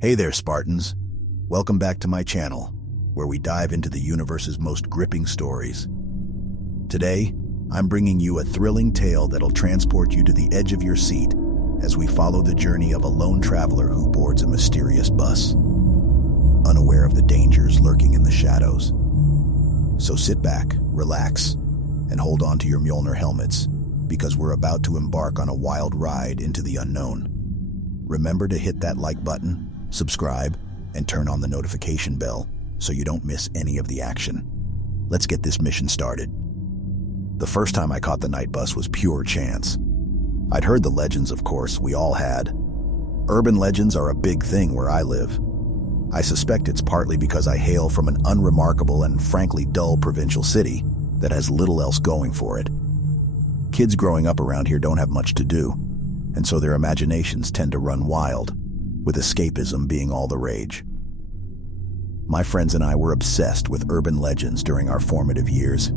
Hey there, Spartans. Welcome back to my channel, where we dive into the universe's most gripping stories. Today, I'm bringing you a thrilling tale that'll transport you to the edge of your seat as we follow the journey of a lone traveler who boards a mysterious bus, unaware of the dangers lurking in the shadows. So sit back, relax, and hold on to your Mjolnir helmets, because we're about to embark on a wild ride into the unknown. Remember to hit that like button, subscribe, and turn on the notification bell so you don't miss any of the action. Let's get this mission started. The first time I caught the night bus was pure chance. I'd heard the legends, of course, we all had. Urban legends are a big thing where I live. I suspect it's partly because I hail from an unremarkable and frankly dull provincial city that has little else going for it. Kids growing up around here don't have much to do, and so their imaginations tend to run wild, with escapism being all the rage. My friends and I were obsessed with urban legends during our formative years,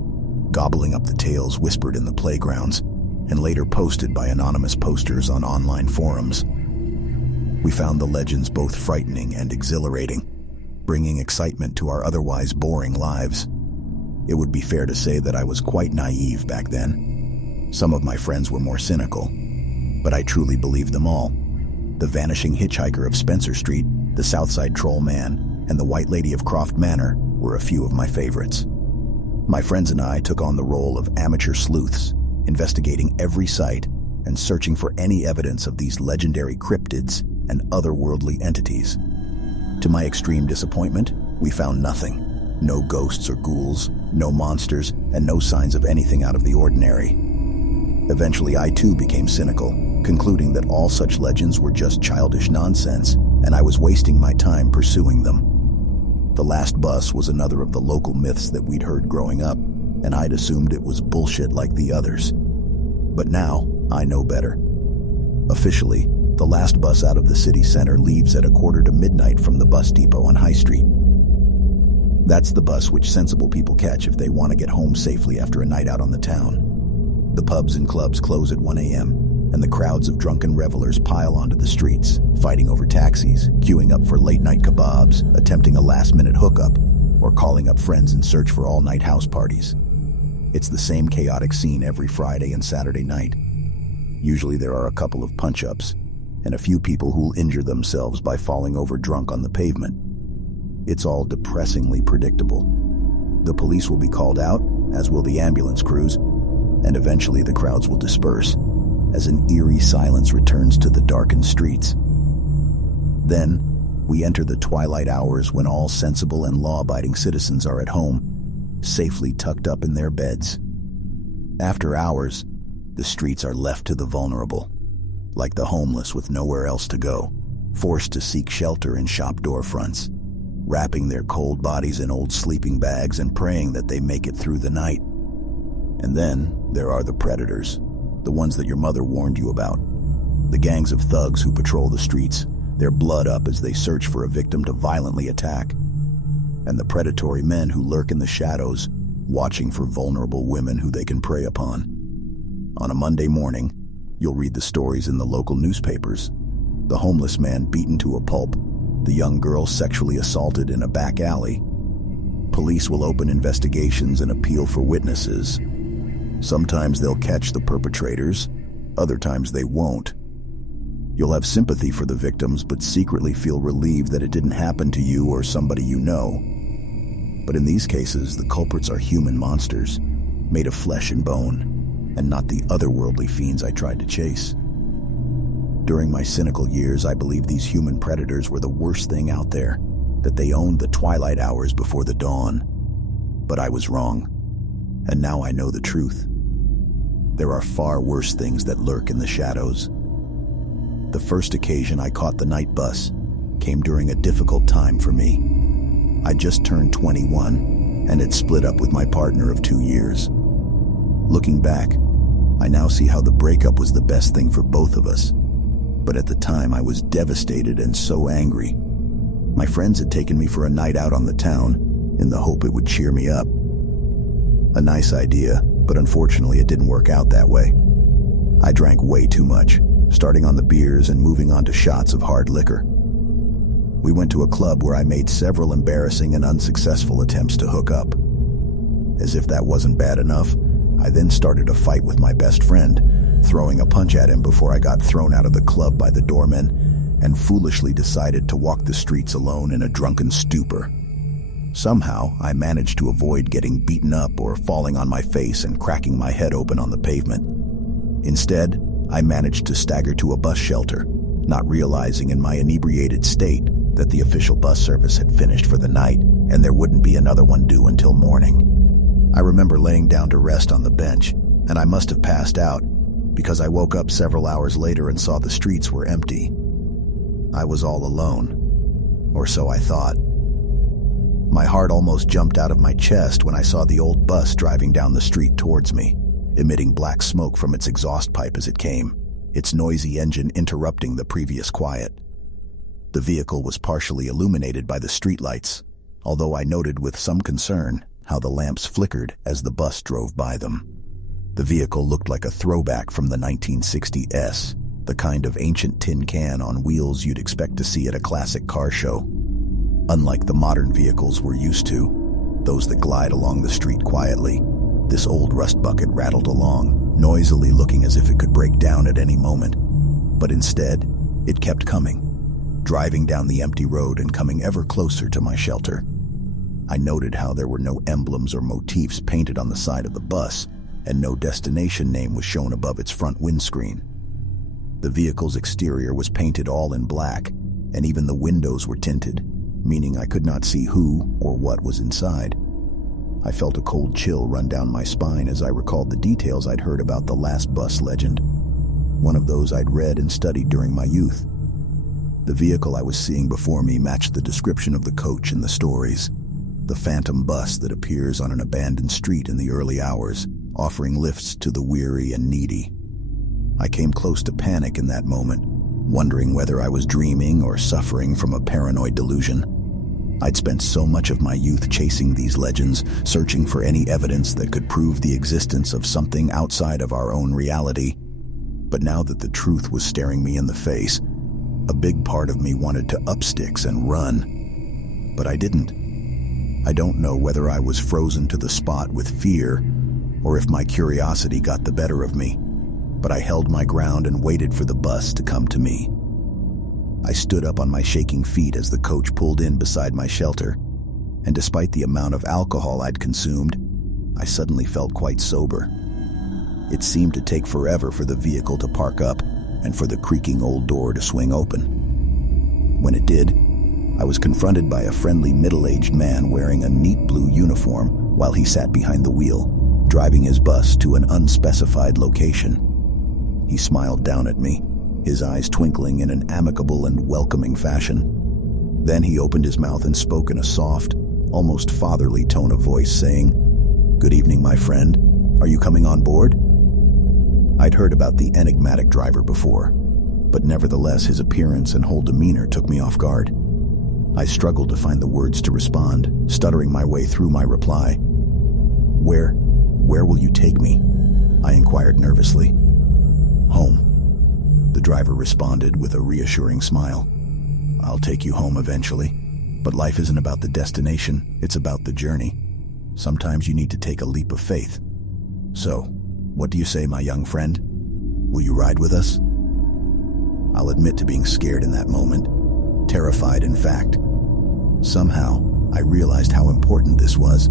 gobbling up the tales whispered in the playgrounds and later posted by anonymous posters on online forums. We found the legends both frightening and exhilarating, bringing excitement to our otherwise boring lives. It would be fair to say that I was quite naive back then. Some of my friends were more cynical, but I truly believed them all. The Vanishing Hitchhiker of Spencer Street, the Southside Troll Man, and the White Lady of Croft Manor were a few of my favorites. My friends and I took on the role of amateur sleuths, investigating every site and searching for any evidence of these legendary cryptids and otherworldly entities. To my extreme disappointment, we found nothing. No ghosts or ghouls, no monsters, and no signs of anything out of the ordinary. Eventually, I too became cynical, concluding that all such legends were just childish nonsense, and I was wasting my time pursuing them. The last bus was another of the local myths that we'd heard growing up, and I'd assumed it was bullshit like the others. But now, I know better. Officially, the last bus out of the city center leaves at midnight from the bus depot on High Street. That's the bus which sensible people catch if they want to get home safely after a night out on the town. The pubs and clubs close at 1 a.m., and the crowds of drunken revelers pile onto the streets, fighting over taxis, queuing up for late-night kebabs, attempting a last-minute hookup, or calling up friends in search for all-night house parties. It's the same chaotic scene every Friday and Saturday night. Usually there are a couple of punch-ups, and a few people who'll injure themselves by falling over drunk on the pavement. It's all depressingly predictable. The police will be called out, as will the ambulance crews, and eventually the crowds will disperse, as an eerie silence returns to the darkened streets. Then, we enter the twilight hours when all sensible and law-abiding citizens are at home, safely tucked up in their beds. After hours, the streets are left to the vulnerable, like the homeless with nowhere else to go, forced to seek shelter in shop door fronts, wrapping their cold bodies in old sleeping bags and praying that they make it through the night. And then there are the predators, the ones that your mother warned you about. The gangs of thugs who patrol the streets, their blood up as they search for a victim to violently attack. And the predatory men who lurk in the shadows, watching for vulnerable women who they can prey upon. On a Monday morning, you'll read the stories in the local newspapers. The homeless man beaten to a pulp, the young girl sexually assaulted in a back alley. Police will open investigations and appeal for witnesses. Sometimes they'll catch the perpetrators, other times they won't. You'll have sympathy for the victims, but secretly feel relieved that it didn't happen to you or somebody you know. But in these cases, the culprits are human monsters, made of flesh and bone, and not the otherworldly fiends I tried to chase. During my cynical years, I believed these human predators were the worst thing out there, that they owned the twilight hours before the dawn. But I was wrong, and now I know the truth. There are far worse things that lurk in the shadows. The first occasion I caught the night bus came during a difficult time for me. I just turned 21 and had split up with my partner of 2 years. Looking back, I now see how the breakup was the best thing for both of us. But at the time I was devastated and so angry. My friends had taken me for a night out on the town in the hope it would cheer me up. A nice idea, but unfortunately it didn't work out that way. I drank way too much, starting on the beers and moving on to shots of hard liquor. We went to a club where I made several embarrassing and unsuccessful attempts to hook up. As if that wasn't bad enough, I then started a fight with my best friend, throwing a punch at him before I got thrown out of the club by the doorman, and foolishly decided to walk the streets alone in a drunken stupor. Somehow, I managed to avoid getting beaten up or falling on my face and cracking my head open on the pavement. Instead, I managed to stagger to a bus shelter, not realizing in my inebriated state that the official bus service had finished for the night and there wouldn't be another one due until morning. I remember laying down to rest on the bench, and I must have passed out because I woke up several hours later and saw the streets were empty. I was all alone, or so I thought. My heart almost jumped out of my chest when I saw the old bus driving down the street towards me, emitting black smoke from its exhaust pipe as it came, its noisy engine interrupting the previous quiet. The vehicle was partially illuminated by the streetlights, although I noted with some concern how the lamps flickered as the bus drove by them. The vehicle looked like a throwback from the 1960s, the kind of ancient tin can on wheels you'd expect to see at a classic car show. Unlike the modern vehicles we're used to, those that glide along the street quietly, this old rust bucket rattled along, noisily looking as if it could break down at any moment. But instead, it kept coming, driving down the empty road and coming ever closer to my shelter. I noted how there were no emblems or motifs painted on the side of the bus, and no destination name was shown above its front windscreen. The vehicle's exterior was painted all in black, and even the windows were tinted, meaning I could not see who or what was inside. I felt a cold chill run down my spine as I recalled the details I'd heard about the last bus legend, one of those I'd read and studied during my youth. The vehicle I was seeing before me matched the description of the coach in the stories, the phantom bus that appears on an abandoned street in the early hours, offering lifts to the weary and needy. I came close to panic in that moment, wondering whether I was dreaming or suffering from a paranoid delusion. I'd spent so much of my youth chasing these legends, searching for any evidence that could prove the existence of something outside of our own reality. But now that the truth was staring me in the face, a big part of me wanted to up sticks and run. But I didn't. I don't know whether I was frozen to the spot with fear or if my curiosity got the better of me, but I held my ground and waited for the bus to come to me. I stood up on my shaking feet as the coach pulled in beside my shelter, and despite the amount of alcohol I'd consumed, I suddenly felt quite sober. It seemed to take forever for the vehicle to park up and for the creaking old door to swing open. When it did, I was confronted by a friendly middle-aged man wearing a neat blue uniform while he sat behind the wheel, driving his bus to an unspecified location. He smiled down at me, his eyes twinkling in an amicable and welcoming fashion. Then he opened his mouth and spoke in a soft, almost fatherly tone of voice, saying, "Good evening, my friend. Are you coming on board?" I'd heard about the enigmatic driver before, but nevertheless his appearance and whole demeanor took me off guard. I struggled to find the words to respond, stuttering my way through my reply. Where will you take me?" I inquired nervously. "Home," the driver responded with a reassuring smile. "I'll take you home eventually, but life isn't about the destination, it's about the journey. Sometimes you need to take a leap of faith. So, what do you say, my young friend? Will you ride with us?" I'll admit to being scared in that moment, terrified in fact. Somehow, I realized how important this was,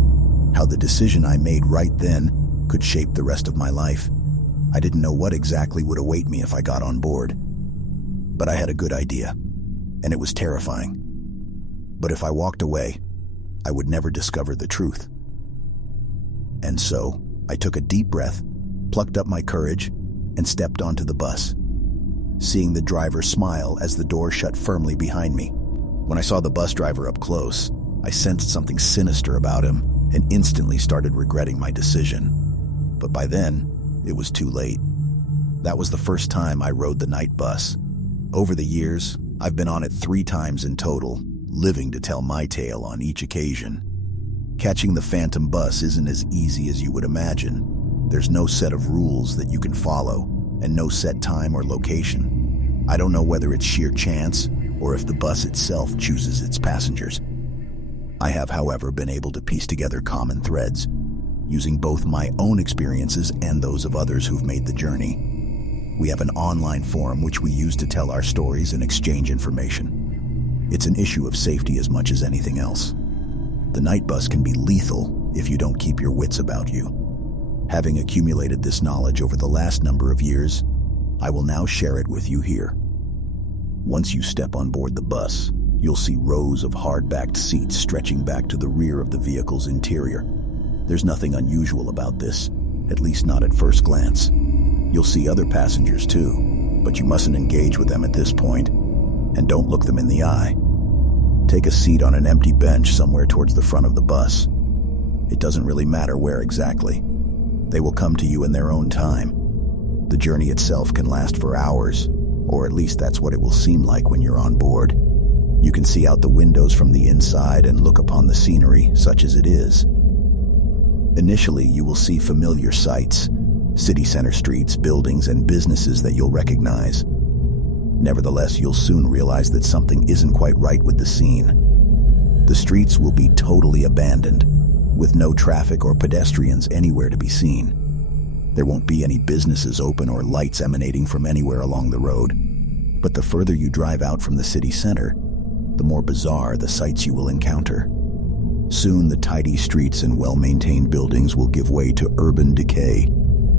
how the decision I made right then could shape the rest of my life. I didn't know what exactly would await me if I got on board. But I had a good idea, and it was terrifying. But if I walked away, I would never discover the truth. And so, I took a deep breath, plucked up my courage, and stepped onto the bus, seeing the driver smile as the door shut firmly behind me. When I saw the bus driver up close, I sensed something sinister about him and instantly started regretting my decision. But by then, it was too late. That was the first time I rode the night bus. Over the years, I've been on it 3 times in total, living to tell my tale on each occasion. Catching the phantom bus isn't as easy as you would imagine. There's no set of rules that you can follow, and no set time or location. I don't know whether it's sheer chance or if the bus itself chooses its passengers. I have, however, been able to piece together common threads, using both my own experiences and those of others who've made the journey. We have an online forum which we use to tell our stories and exchange information. It's an issue of safety as much as anything else. The night bus can be lethal if you don't keep your wits about you. Having accumulated this knowledge over the last number of years, I will now share it with you here. Once you step on board the bus, you'll see rows of hard-backed seats stretching back to the rear of the vehicle's interior. There's nothing unusual about this, at least not at first glance. You'll see other passengers too, but you mustn't engage with them at this point, and don't look them in the eye. Take a seat on an empty bench somewhere towards the front of the bus. It doesn't really matter where exactly. They will come to you in their own time. The journey itself can last for hours, or at least that's what it will seem like when you're on board. You can see out the windows from the inside and look upon the scenery, such as it is. Initially, you will see familiar sights, city center streets, buildings, and businesses that you'll recognize. Nevertheless, you'll soon realize that something isn't quite right with the scene. The streets will be totally abandoned, with no traffic or pedestrians anywhere to be seen. There won't be any businesses open or lights emanating from anywhere along the road. But the further you drive out from the city center, the more bizarre the sights you will encounter. Soon the tidy streets and well-maintained buildings will give way to urban decay,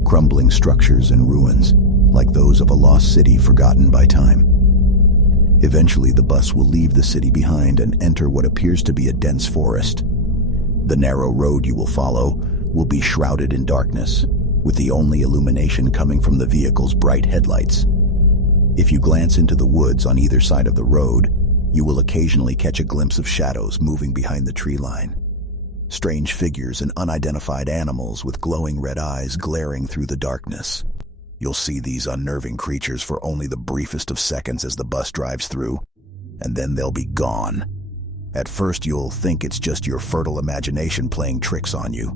crumbling structures and ruins, like those of a lost city forgotten by time. Eventually the bus will leave the city behind and enter what appears to be a dense forest. The narrow road you will follow will be shrouded in darkness, with the only illumination coming from the vehicle's bright headlights. If you glance into the woods on either side of the road, you will occasionally catch a glimpse of shadows moving behind the tree line. Strange figures and unidentified animals with glowing red eyes glaring through the darkness. You'll see these unnerving creatures for only the briefest of seconds as the bus drives through, and then they'll be gone. At first you'll think it's just your fertile imagination playing tricks on you,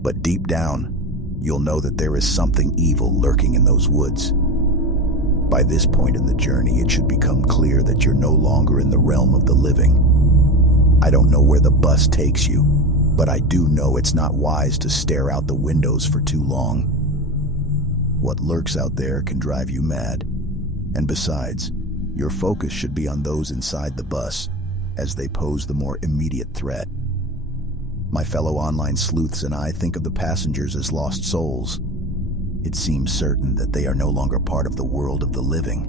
but deep down, you'll know that there is something evil lurking in those woods. By this point in the journey, it should become clear that you're no longer in the realm of the living. I don't know where the bus takes you, but I do know it's not wise to stare out the windows for too long. What lurks out there can drive you mad. And besides, your focus should be on those inside the bus, as they pose the more immediate threat. My fellow online sleuths and I think of the passengers as lost souls. It seems certain that they are no longer part of the world of the living.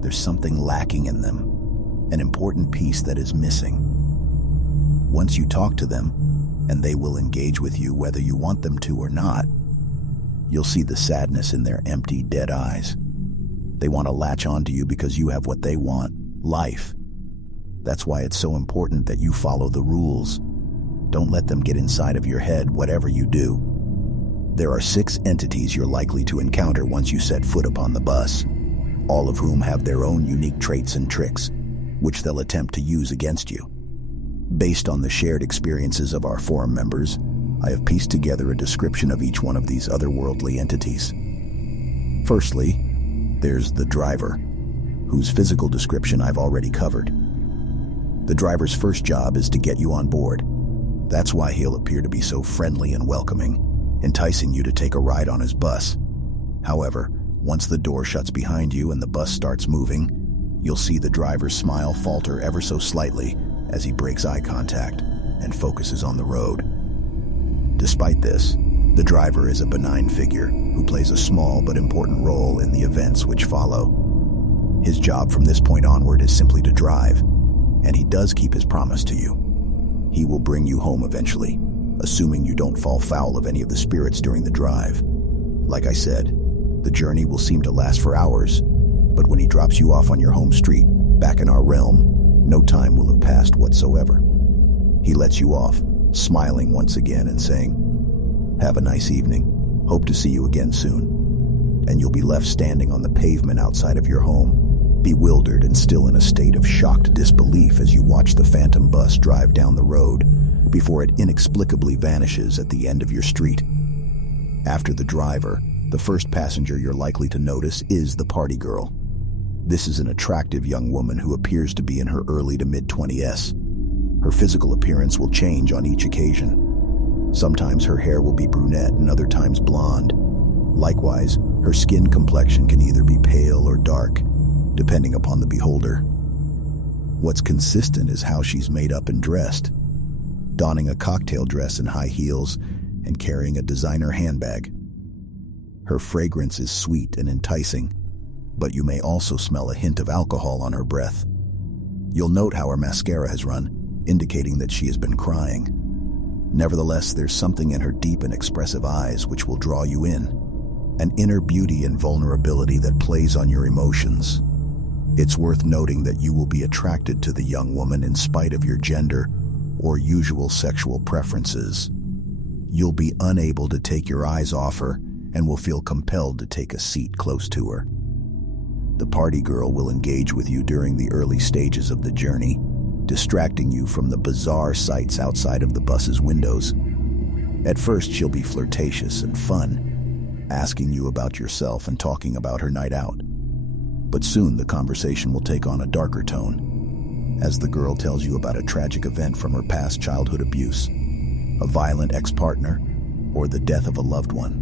There's something lacking in them, an important piece that is missing. Once you talk to them, and they will engage with you whether you want them to or not, you'll see the sadness in their empty, dead eyes. They want to latch onto you because you have what they want, life. That's why it's so important that you follow the rules. Don't let them get inside of your head, whatever you do. There are 6 entities you're likely to encounter once you set foot upon the bus, all of whom have their own unique traits and tricks, which they'll attempt to use against you. Based on the shared experiences of our forum members, I have pieced together a description of each one of these otherworldly entities. Firstly, there's the driver, whose physical description I've already covered. The driver's first job is to get you on board. That's why he'll appear to be so friendly and welcoming, enticing you to take a ride on his bus. However, once the door shuts behind you and the bus starts moving, you'll see the driver's smile falter ever so slightly as he breaks eye contact and focuses on the road. Despite this, the driver is a benign figure who plays a small but important role in the events which follow. His job from this point onward is simply to drive, and he does keep his promise to you. He will bring you home eventually, assuming you don't fall foul of any of the spirits during the drive. Like I said, the journey will seem to last for hours, but when he drops you off on your home street, back in our realm, no time will have passed whatsoever. He lets you off, smiling once again and saying, "Have a nice evening. Hope to see you again soon." And you'll be left standing on the pavement outside of your home, bewildered and still in a state of shocked disbelief as you watch the phantom bus drive down the road before it inexplicably vanishes at the end of your street. After the driver, the first passenger you're likely to notice is the party girl. This is an attractive young woman who appears to be in her early to mid-20s. Her physical appearance will change on each occasion. Sometimes her hair will be brunette and other times blonde. Likewise, her skin complexion can either be pale or dark, depending upon the beholder. What's consistent is how she's made up and dressed, donning a cocktail dress and high heels and carrying a designer handbag. Her fragrance is sweet and enticing, but you may also smell a hint of alcohol on her breath. You'll note how her mascara has run, indicating that she has been crying. Nevertheless, there's something in her deep and expressive eyes which will draw you in, an inner beauty and vulnerability that plays on your emotions. It's worth noting that you will be attracted to the young woman in spite of your gender or usual sexual preferences. You'll be unable to take your eyes off her and will feel compelled to take a seat close to her. The party girl will engage with you during the early stages of the journey, distracting you from the bizarre sights outside of the bus's windows. At first, she'll be flirtatious and fun, asking you about yourself and talking about her night out. But soon the conversation will take on a darker tone, as the girl tells you about a tragic event from her past childhood abuse, a violent ex-partner, or the death of a loved one.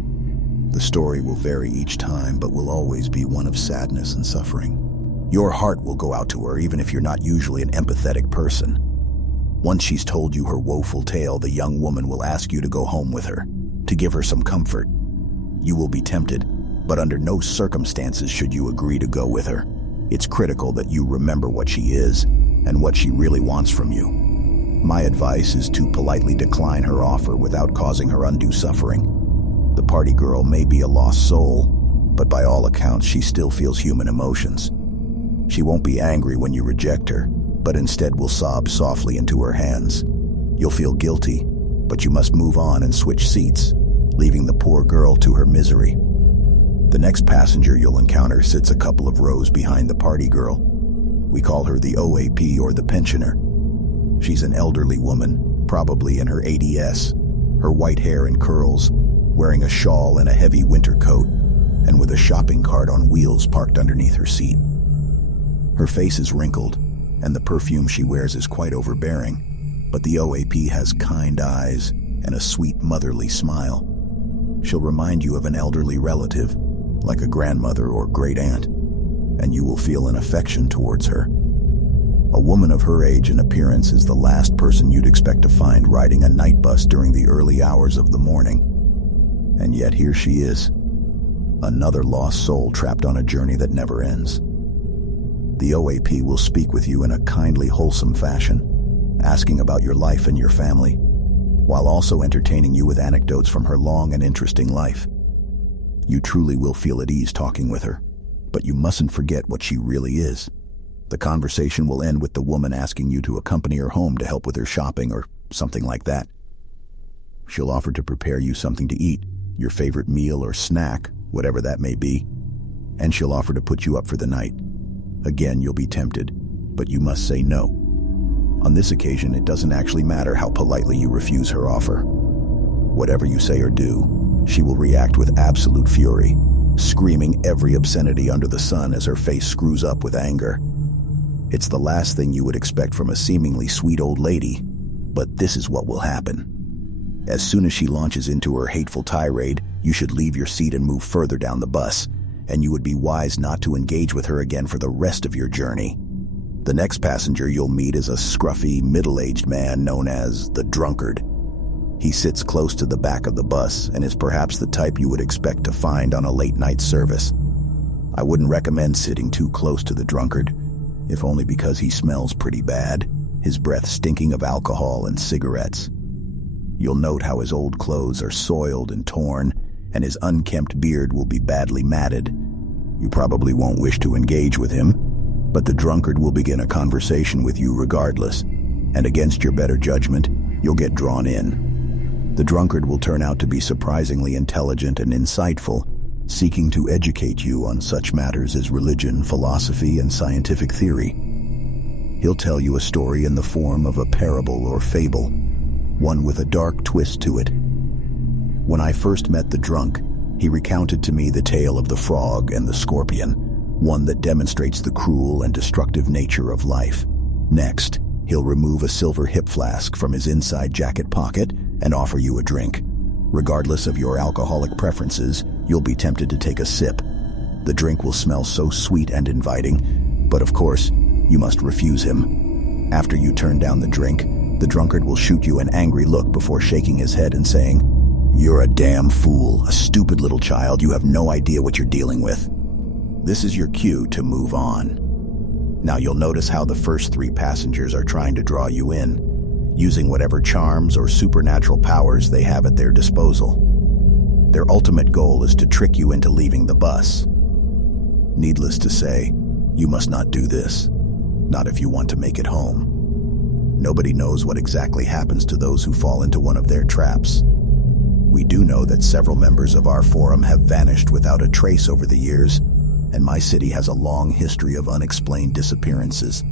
The story will vary each time, but will always be one of sadness and suffering. Your heart will go out to her even if you're not usually an empathetic person. Once she's told you her woeful tale, the young woman will ask you to go home with her, to give her some comfort. You will be tempted, but under no circumstances should you agree to go with her. It's critical that you remember what she is and what she really wants from you. My advice is to politely decline her offer without causing her undue suffering. The party girl may be a lost soul, but by all accounts she still feels human emotions. She won't be angry when you reject her, but instead will sob softly into her hands. You'll feel guilty, but you must move on and switch seats, leaving the poor girl to her misery. The next passenger you'll encounter sits a couple of rows behind the party girl. We call her the OAP, or the pensioner. She's an elderly woman, probably in her 80s, her white hair in curls, wearing a shawl and a heavy winter coat, and with a shopping cart on wheels parked underneath her seat. Her face is wrinkled, and the perfume she wears is quite overbearing, but the OAP has kind eyes and a sweet motherly smile. She'll remind you of an elderly relative, like a grandmother or great aunt, and you will feel an affection towards her. A woman of her age and appearance is the last person you'd expect to find riding a night bus during the early hours of the morning. And yet here she is, another lost soul trapped on a journey that never ends. The OAP will speak with you in a kindly, wholesome fashion, asking about your life and your family, while also entertaining you with anecdotes from her long and interesting life. You truly will feel at ease talking with her, but you mustn't forget what she really is. The conversation will end with the woman asking you to accompany her home to help with her shopping or something like that. She'll offer to prepare you something to eat, your favorite meal or snack, whatever that may be, and she'll offer to put you up for the night. Again, you'll be tempted, but you must say no. On this occasion, it doesn't actually matter how politely you refuse her offer. Whatever you say or do, she will react with absolute fury, screaming every obscenity under the sun as her face screws up with anger. It's the last thing you would expect from a seemingly sweet old lady, but this is what will happen. As soon as she launches into her hateful tirade, you should leave your seat and move further down the bus, and you would be wise not to engage with her again for the rest of your journey. The next passenger you'll meet is a scruffy, middle-aged man known as the drunkard. He sits close to the back of the bus and is perhaps the type you would expect to find on a late-night service. I wouldn't recommend sitting too close to the drunkard, if only because he smells pretty bad, his breath stinking of alcohol and cigarettes. You'll note how his old clothes are soiled and torn, and his unkempt beard will be badly matted. You probably won't wish to engage with him, but the drunkard will begin a conversation with you regardless, and against your better judgment, you'll get drawn in. The drunkard will turn out to be surprisingly intelligent and insightful, seeking to educate you on such matters as religion, philosophy, and scientific theory. He'll tell you a story in the form of a parable or fable, one with a dark twist to it. When I first met the drunk, he recounted to me the tale of the frog and the scorpion, one that demonstrates the cruel and destructive nature of life. Next, he'll remove a silver hip flask from his inside jacket pocket and offer you a drink. Regardless of your alcoholic preferences, you'll be tempted to take a sip. The drink will smell so sweet and inviting, but of course, you must refuse him. After you turn down the drink, the drunkard will shoot you an angry look before shaking his head and saying, "You're a damn fool, a stupid little child, you have no idea what you're dealing with." This is your cue to move on. Now you'll notice how the first 3 passengers are trying to draw you in, using whatever charms or supernatural powers they have at their disposal. Their ultimate goal is to trick you into leaving the bus. Needless to say, you must not do this, not if you want to make it home. Nobody knows what exactly happens to those who fall into one of their traps. We do know that several members of our forum have vanished without a trace over the years, and my city has a long history of unexplained disappearances.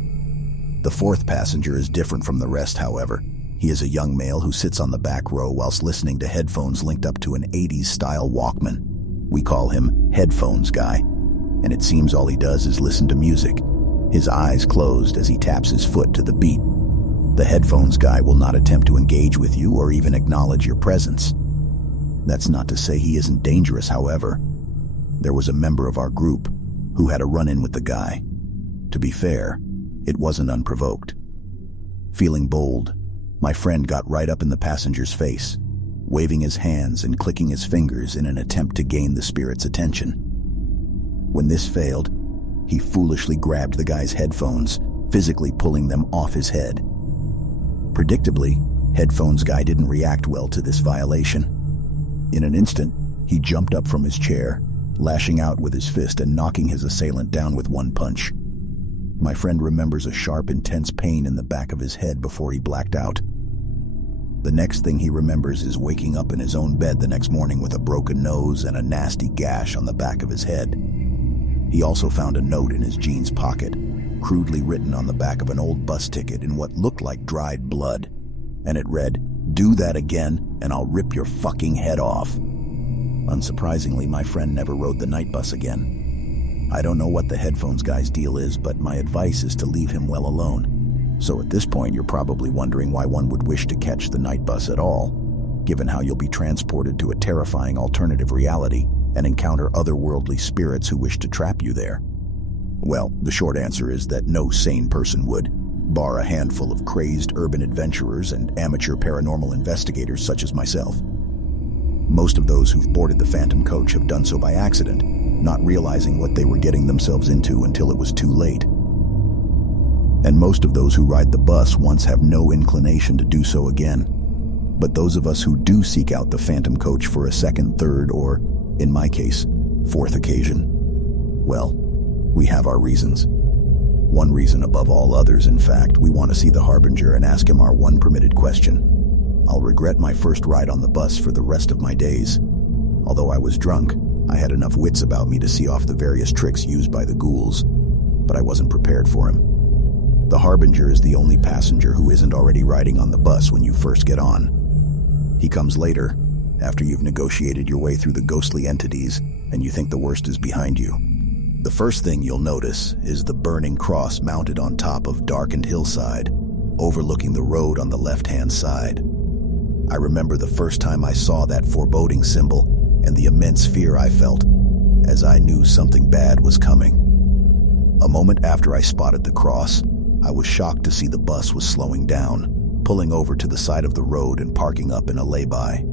The 4th passenger is different from the rest, however. He is a young male who sits on the back row whilst listening to headphones linked up to an 80s-style Walkman. We call him Headphones Guy, and it seems all he does is listen to music, his eyes closed as he taps his foot to the beat. The Headphones Guy will not attempt to engage with you or even acknowledge your presence. That's not to say he isn't dangerous, however. There was a member of our group who had a run-in with the guy. To be fair, it wasn't unprovoked. Feeling bold, my friend got right up in the passenger's face, waving his hands and clicking his fingers in an attempt to gain the spirit's attention. When this failed, he foolishly grabbed the guy's headphones, physically pulling them off his head. Predictably, Headphones Guy didn't react well to this violation. In an instant, he jumped up from his chair, lashing out with his fist and knocking his assailant down with one punch. My friend remembers a sharp, intense pain in the back of his head before he blacked out. The next thing he remembers is waking up in his own bed the next morning with a broken nose and a nasty gash on the back of his head. He also found a note in his jeans pocket, crudely written on the back of an old bus ticket in what looked like dried blood, and it read, "Do that again, and I'll rip your fucking head off." Unsurprisingly, my friend never rode the night bus again. I don't know what the Headphones Guy's deal is, but my advice is to leave him well alone. So at this point, you're probably wondering why one would wish to catch the night bus at all, given how you'll be transported to a terrifying alternative reality and encounter otherworldly spirits who wish to trap you there. Well, the short answer is that no sane person would, bar a handful of crazed urban adventurers and amateur paranormal investigators such as myself. Most of those who've boarded the Phantom Coach have done so by accident, not realizing what they were getting themselves into until it was too late. And most of those who ride the bus once have no inclination to do so again. But those of us who do seek out the Phantom Coach for a second, third, or, in my case, 4th occasion, well, we have our reasons. One reason above all others, in fact, we want to see the Harbinger and ask him our one permitted question. I'll regret my first ride on the bus for the rest of my days. Although I was drunk, I had enough wits about me to see off the various tricks used by the ghouls, but I wasn't prepared for him. The Harbinger is the only passenger who isn't already riding on the bus when you first get on. He comes later, after you've negotiated your way through the ghostly entities and you think the worst is behind you. The first thing you'll notice is the burning cross mounted on top of darkened hillside, overlooking the road on the left-hand side. I remember the first time I saw that foreboding symbol and the immense fear I felt, as I knew something bad was coming. A moment after I spotted the cross, I was shocked to see the bus was slowing down, pulling over to the side of the road and parking up in a lay-by.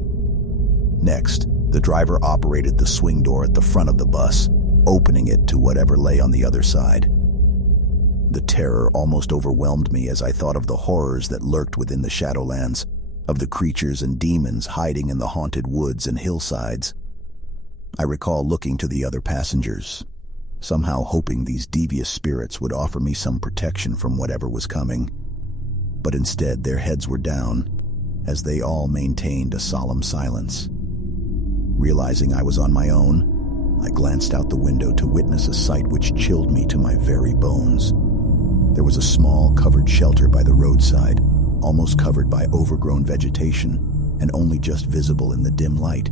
Next, the driver operated the swing door at the front of the bus, opening it to whatever lay on the other side. The terror almost overwhelmed me as I thought of the horrors that lurked within the Shadowlands, of the creatures and demons hiding in the haunted woods and hillsides. I recall looking to the other passengers, somehow hoping these devious spirits would offer me some protection from whatever was coming. But instead, their heads were down, as they all maintained a solemn silence. Realizing I was on my own, I glanced out the window to witness a sight which chilled me to my very bones. There was a small, covered shelter by the roadside, almost covered by overgrown vegetation, and only just visible in the dim light.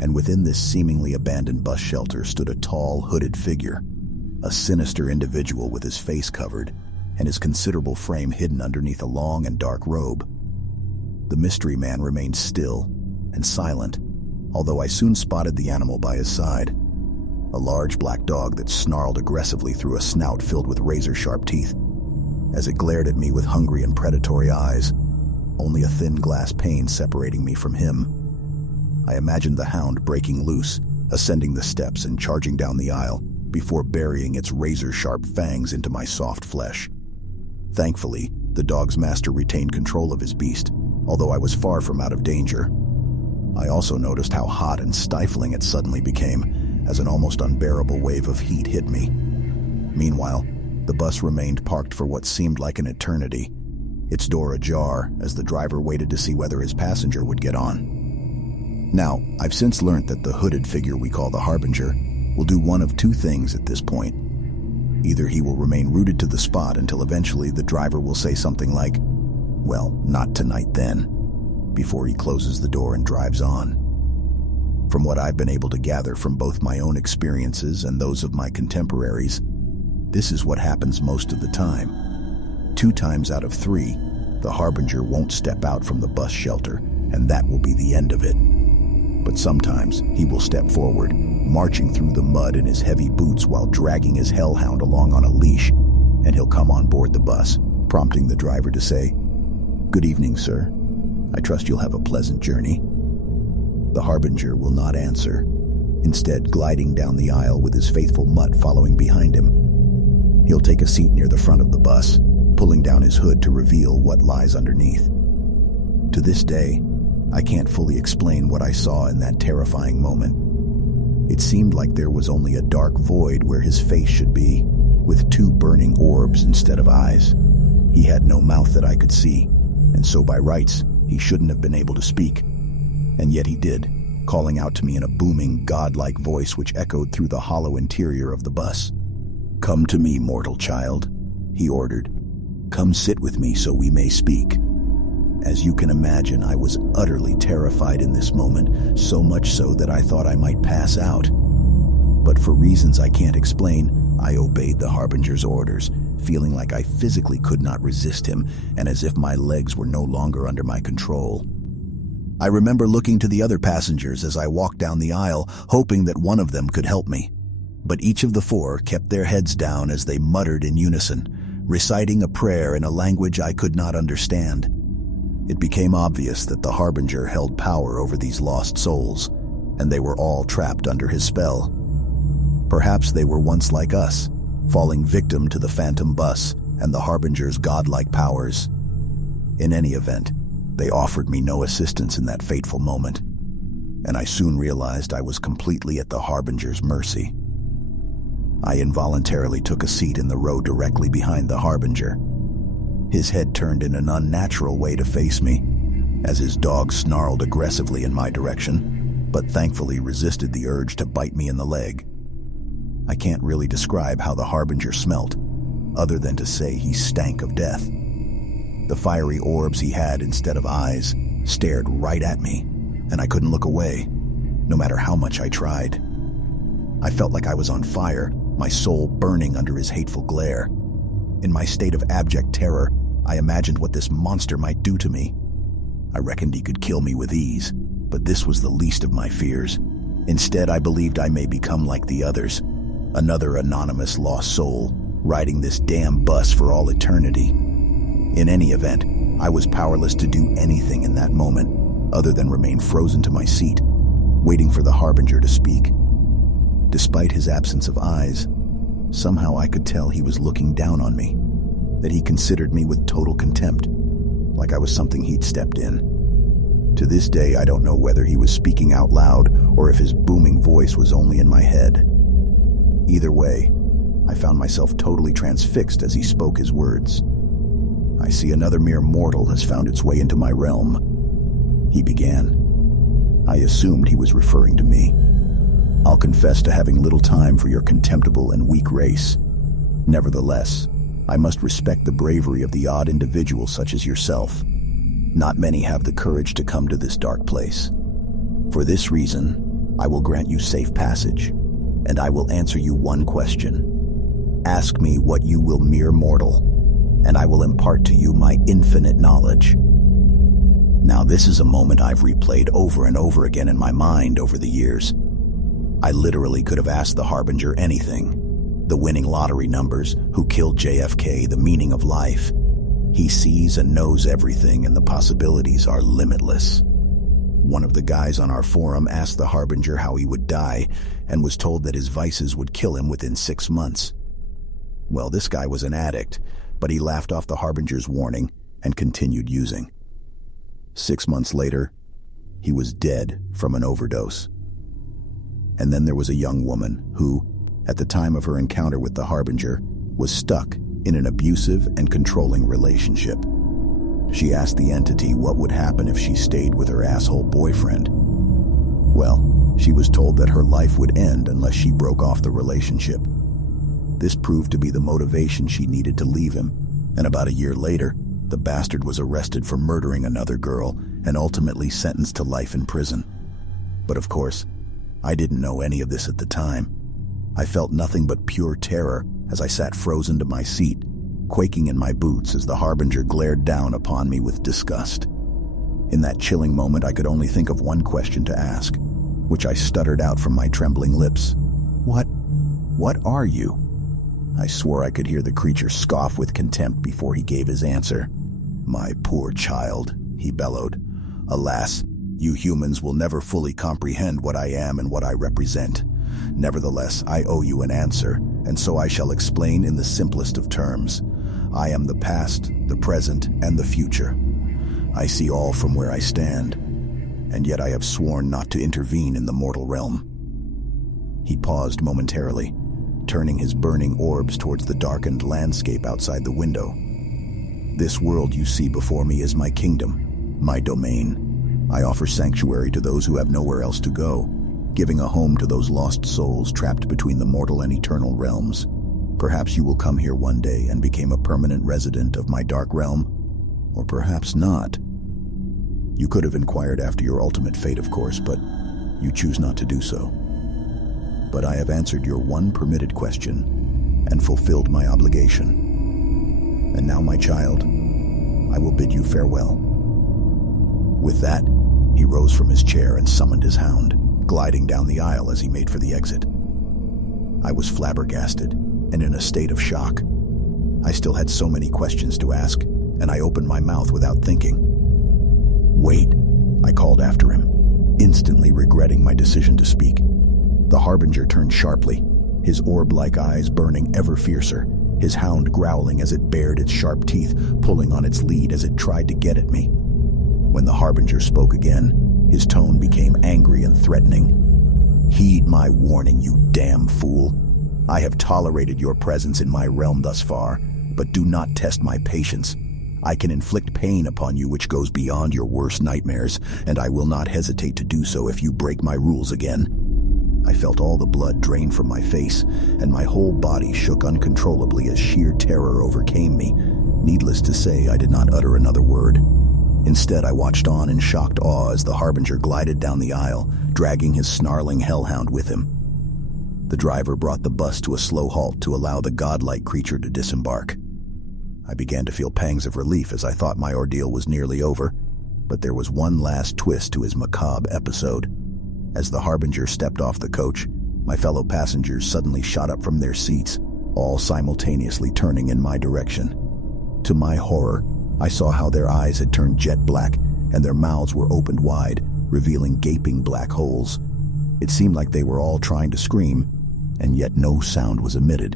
And within this seemingly abandoned bus shelter stood a tall, hooded figure. a sinister individual with his face covered and his considerable frame hidden underneath a long and dark robe. The mystery man remained still and silent, although I soon spotted the animal by his side, a large black dog that snarled aggressively through a snout filled with razor-sharp teeth. As it glared at me with hungry and predatory eyes, only a thin glass pane separating me from him. I imagined the hound breaking loose, ascending the steps and charging down the aisle before burying its razor-sharp fangs into my soft flesh. Thankfully, the dog's master retained control of his beast, although I was far from out of danger. I also noticed how hot and stifling it suddenly became as an almost unbearable wave of heat hit me. Meanwhile, the bus remained parked for what seemed like an eternity, its door ajar as the driver waited to see whether his passenger would get on. Now, I've since learnt that the hooded figure we call the harbinger will do one of two things at this point. Either he will remain rooted to the spot until eventually the driver will say something like, "Well, not tonight then," before he closes the door and drives on. From what I've been able to gather from both my own experiences and those of my contemporaries, this is what happens most of the time. 2 times out of 3, the harbinger won't step out from the bus shelter, and that will be the end of it. But sometimes he will step forward, marching through the mud in his heavy boots while dragging his hellhound along on a leash, and he'll come on board the bus, prompting the driver to say, "Good evening, sir. I trust you'll have a pleasant journey." The harbinger will not answer, instead gliding down the aisle with his faithful mutt following behind him. He'll take a seat near the front of the bus, pulling down his hood to reveal what lies underneath. To this day, I can't fully explain what I saw in that terrifying moment. It seemed like there was only a dark void where his face should be, with 2 burning orbs instead of eyes. He had no mouth that I could see, and so by rights, he shouldn't have been able to speak. And yet he did, calling out to me in a booming, godlike voice which echoed through the hollow interior of the bus. "Come to me, mortal child," he ordered. "Come sit with me so we may speak." As you can imagine, I was utterly terrified in this moment, so much so that I thought I might pass out. But for reasons I can't explain, I obeyed the harbinger's orders, feeling like I physically could not resist him, and as if my legs were no longer under my control. I remember looking to the other passengers as I walked down the aisle, hoping that one of them could help me. But each of the 4 kept their heads down as they muttered in unison, reciting a prayer in a language I could not understand. It became obvious that the harbinger held power over these lost souls, and they were all trapped under his spell. Perhaps they were once like us, falling victim to the phantom bus and the harbinger's godlike powers. In any event, they offered me no assistance in that fateful moment, and I soon realized I was completely at the harbinger's mercy. I involuntarily took a seat in the row directly behind the harbinger. His head turned in an unnatural way to face me, as his dog snarled aggressively in my direction, but thankfully resisted the urge to bite me in the leg. I can't really describe how the harbinger smelt, other than to say he stank of death. The fiery orbs he had instead of eyes stared right at me, and I couldn't look away, no matter how much I tried. I felt like I was on fire, my soul burning under his hateful glare. In my state of abject terror, I imagined what this monster might do to me. I reckoned he could kill me with ease, but this was the least of my fears. Instead, I believed I may become like the others, another anonymous lost soul, riding this damn bus for all eternity. In any event, I was powerless to do anything in that moment, other than remain frozen to my seat, waiting for the harbinger to speak. Despite his absence of eyes, somehow I could tell he was looking down on me, that he considered me with total contempt, like I was something he'd stepped in. To this day, I don't know whether he was speaking out loud or if his booming voice was only in my head. Either way, I found myself totally transfixed as he spoke his words. "I see another mere mortal has found its way into my realm," he began. I assumed he was referring to me. "I'll confess to having little time for your contemptible and weak race. Nevertheless, I must respect the bravery of the odd individual such as yourself. Not many have the courage to come to this dark place. For this reason, I will grant you safe passage, and I will answer you one question. Ask me what you will, mere mortal, and I will impart to you my infinite knowledge. Now, this is a moment I've replayed over and over again in my mind over the years. I literally could have asked the harbinger anything. The winning lottery numbers, who killed JFK, the meaning of life. He sees and knows everything, and the possibilities are limitless. One of the guys on our forum asked the harbinger how he would die and was told that his vices would kill him within 6 months. Well, this guy was an addict, but he laughed off the harbinger's warning and continued using. 6 months later, he was dead from an overdose. And then there was a young woman who, at the time of her encounter with the harbinger, was stuck in an abusive and controlling relationship. She asked the entity what would happen if she stayed with her asshole boyfriend. Well, she was told that her life would end unless she broke off the relationship. This proved to be the motivation she needed to leave him, and about a year later, the bastard was arrested for murdering another girl and ultimately sentenced to life in prison. But of course, I didn't know any of this at the time. I felt nothing but pure terror as I sat frozen to my seat, quaking in my boots as the harbinger glared down upon me with disgust. In that chilling moment, I could only think of one question to ask, which I stuttered out from my trembling lips. What are you? I swore I could hear the creature scoff with contempt before he gave his answer. My poor child, he bellowed. Alas, you humans will never fully comprehend what I am and what I represent. Nevertheless, I owe you an answer, and so I shall explain in the simplest of terms. I am the past, the present, and the future. I see all from where I stand, and yet I have sworn not to intervene in the mortal realm. He paused momentarily, turning his burning orbs towards the darkened landscape outside the window. This world you see before me is my kingdom, my domain. I offer sanctuary to those who have nowhere else to go, giving a home to those lost souls trapped between the mortal and eternal realms. Perhaps you will come here one day and become a permanent resident of my dark realm, or perhaps not. You could have inquired after your ultimate fate, of course, but you choose not to do so. But I have answered your one permitted question and fulfilled my obligation. And now, my child, I will bid you farewell. With that, he rose from his chair and summoned his hound, gliding down the aisle as he made for the exit. I was flabbergasted and in a state of shock. I still had so many questions to ask, and I opened my mouth without thinking. Wait, I called after him, instantly regretting my decision to speak. The harbinger turned sharply, his orb-like eyes burning ever fiercer, his hound growling as it bared its sharp teeth, pulling on its lead as it tried to get at me. When the harbinger spoke again, his tone became angry and threatening. Heed my warning, you damn fool. I have tolerated your presence in my realm thus far, but do not test my patience. I can inflict pain upon you which goes beyond your worst nightmares, and I will not hesitate to do so if you break my rules again. I felt all the blood drain from my face, and my whole body shook uncontrollably as sheer terror overcame me. Needless to say, I did not utter another word. Instead, I watched on in shocked awe as the harbinger glided down the aisle, dragging his snarling hellhound with him. The driver brought the bus to a slow halt to allow the godlike creature to disembark. I began to feel pangs of relief as I thought my ordeal was nearly over, but there was one last twist to his macabre episode. As the harbinger stepped off the coach, my fellow passengers suddenly shot up from their seats, all simultaneously turning in my direction. To my horror, I saw how their eyes had turned jet black and their mouths were opened wide, revealing gaping black holes. It seemed like they were all trying to scream, and yet no sound was emitted.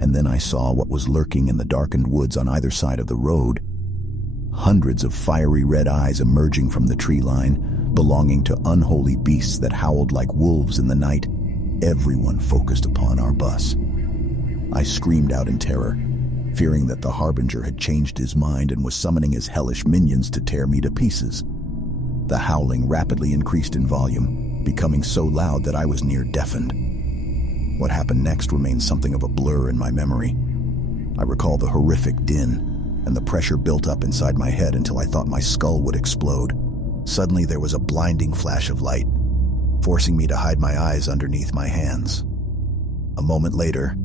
And then I saw what was lurking in the darkened woods on either side of the road. Hundreds of fiery red eyes emerging from the tree line, belonging to unholy beasts that howled like wolves in the night, everyone focused upon our bus. I screamed out in terror, fearing that the harbinger had changed his mind and was summoning his hellish minions to tear me to pieces. The howling rapidly increased in volume, becoming so loud that I was near deafened. What happened next remains something of a blur in my memory. I recall the horrific din, and the pressure built up inside my head until I thought my skull would explode. Suddenly there was a blinding flash of light, forcing me to hide my eyes underneath my hands. A moment later,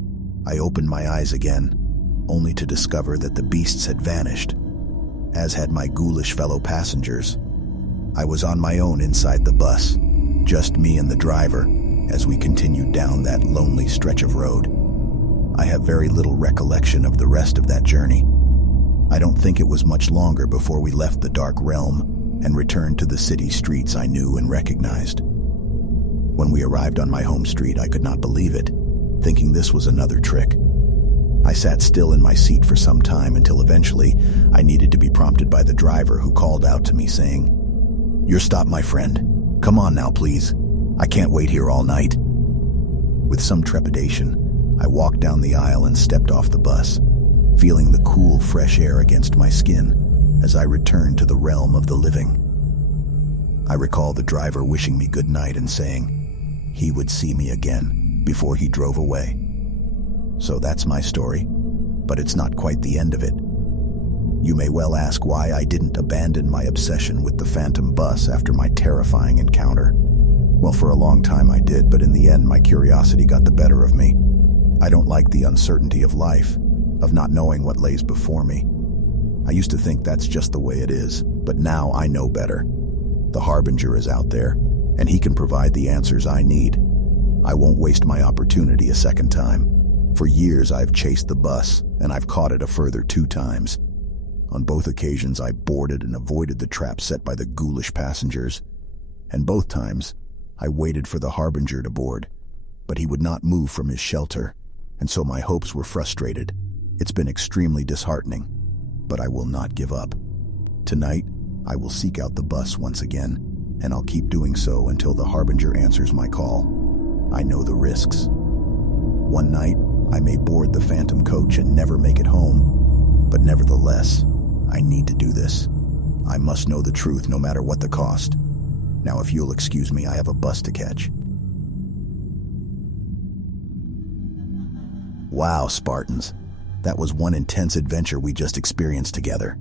I opened my eyes again, only to discover that the beasts had vanished, as had my ghoulish fellow passengers. I was on my own inside the bus, just me and the driver, as we continued down that lonely stretch of road. I have very little recollection of the rest of that journey. I don't think it was much longer before we left the dark realm and returned to the city streets I knew and recognized. When we arrived on my home street, I could not believe it, thinking this was another trick. I sat still in my seat for some time until eventually I needed to be prompted by the driver, who called out to me saying, "You're stopped, my friend. Come on now, please. I can't wait here all night." With some trepidation, I walked down the aisle and stepped off the bus, feeling the cool, fresh air against my skin as I returned to the realm of the living. I recall the driver wishing me good night and saying he would see me again before he drove away. So that's my story, but it's not quite the end of it. You may well ask why I didn't abandon my obsession with the phantom bus after my terrifying encounter. Well, for a long time I did, but in the end my curiosity got the better of me. I don't like the uncertainty of life, of not knowing what lays before me. I used to think that's just the way it is, but now I know better. The harbinger is out there, and he can provide the answers I need. I won't waste my opportunity a second time. For years I've chased the bus, and I've caught it a further 2 times. On both occasions I boarded and avoided the trap set by the ghoulish passengers, and both times I waited for the harbinger to board, but he would not move from his shelter, and so my hopes were frustrated. It's been extremely disheartening, but I will not give up. Tonight, I will seek out the bus once again, and I'll keep doing so until the harbinger answers my call. I know the risks. One night, I may board the phantom coach and never make it home, but nevertheless, I need to do this. I must know the truth no matter what the cost. Now, if you'll excuse me, I have a bus to catch. Wow, Spartans. That was one intense adventure we just experienced together.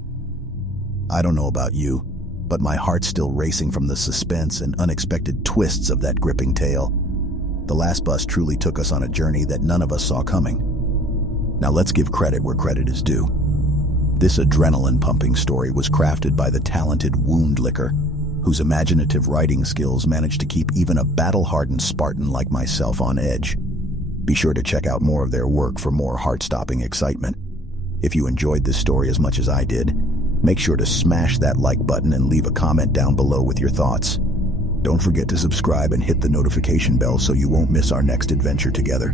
I don't know about you, but my heart's still racing from the suspense and unexpected twists of that gripping tale. The last bus truly took us on a journey that none of us saw coming. Now let's give credit where credit is due. This adrenaline-pumping story was crafted by the talented Wound Licker, whose imaginative writing skills managed to keep even a battle-hardened Spartan like myself on edge. Be sure to check out more of their work for more heart-stopping excitement. If you enjoyed this story as much as I did, make sure to smash that like button and leave a comment down below with your thoughts. Don't forget to subscribe and hit the notification bell so you won't miss our next adventure together.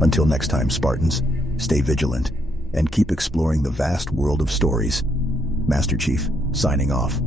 Until next time, Spartans, stay vigilant and keep exploring the vast world of stories. Master Chief, signing off.